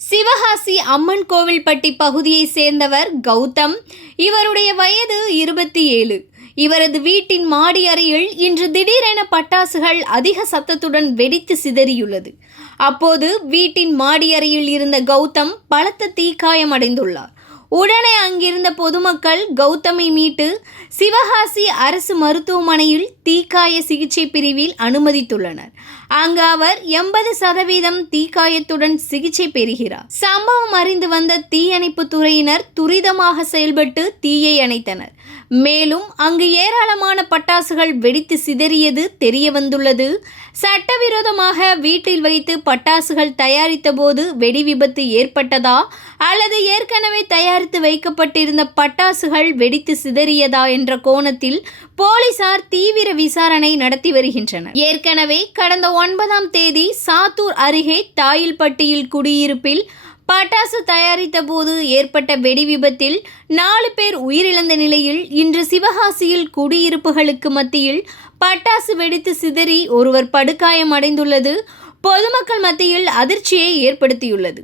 சிவகாசி அம்மன் கோவில்பட்டி பகுதியைச் சேர்ந்தவர் கௌதம். இவருடைய வயது 27. இவரது வீட்டின் மாடி அறையில் இன்று திடீரென பட்டாசுகள் அதிக சத்தத்துடன் வெடித்து சிதறியுள்ளது. அப்போது வீட்டின் மாடி அறையில் இருந்த கௌதம் பலத்த தீக்காயமடைந்துள்ளார். உடனே அங்கிருந்த பொதுமக்கள் கௌதமை மீட்டு சிவகாசி அரசு மருத்துவமனையில் தீக்காய சிகிச்சை பிரிவில் அனுமதித்துள்ளனர். அங்கு அவர் 80% தீக்காயத்துடன் சிகிச்சை பெறுகிறார். சம்பவம் அறிந்து வந்த தீயணைப்பு துறையினர் துரிதமாக செயல்பட்டு தீயை அணைத்தனர். மேலும் அங்கு ஏராளமான பட்டாசுகள் வெடித்து சிதறியது தெரிய வந்துள்ளது. சட்டவிரோதமாக வீட்டில் வைத்து பட்டாசுகள் தயாரித்த போது வெடி விபத்து ஏற்பட்டதா அல்லது ஏற்கனவே தயாரித்து வைக்கப்பட்டிருந்த பட்டாசுகள் வெடித்து சிதறியதா என்ற கோணத்தில் போலீசார் தீவிர விசாரணை நடத்தி வருகின்றனர். ஏற்கனவே கடந்த 9ஆம் தேதி சாத்தூர் அருகே தாயில்பட்டியில் குடியிருப்பில் பட்டாசு தயாரித்த போது ஏற்பட்ட வெடி விபத்தில் 4 பேர் உயிரிழந்த நிலையில் இன்று சிவகாசியில் குடியிருப்புகளுக்கு மத்தியில் பட்டாசு வெடித்து சிதறி ஒருவர் படுகாயம் அடைந்துள்ளது பொதுமக்கள் மத்தியில் அதிர்ச்சியை ஏற்படுத்தியுள்ளது.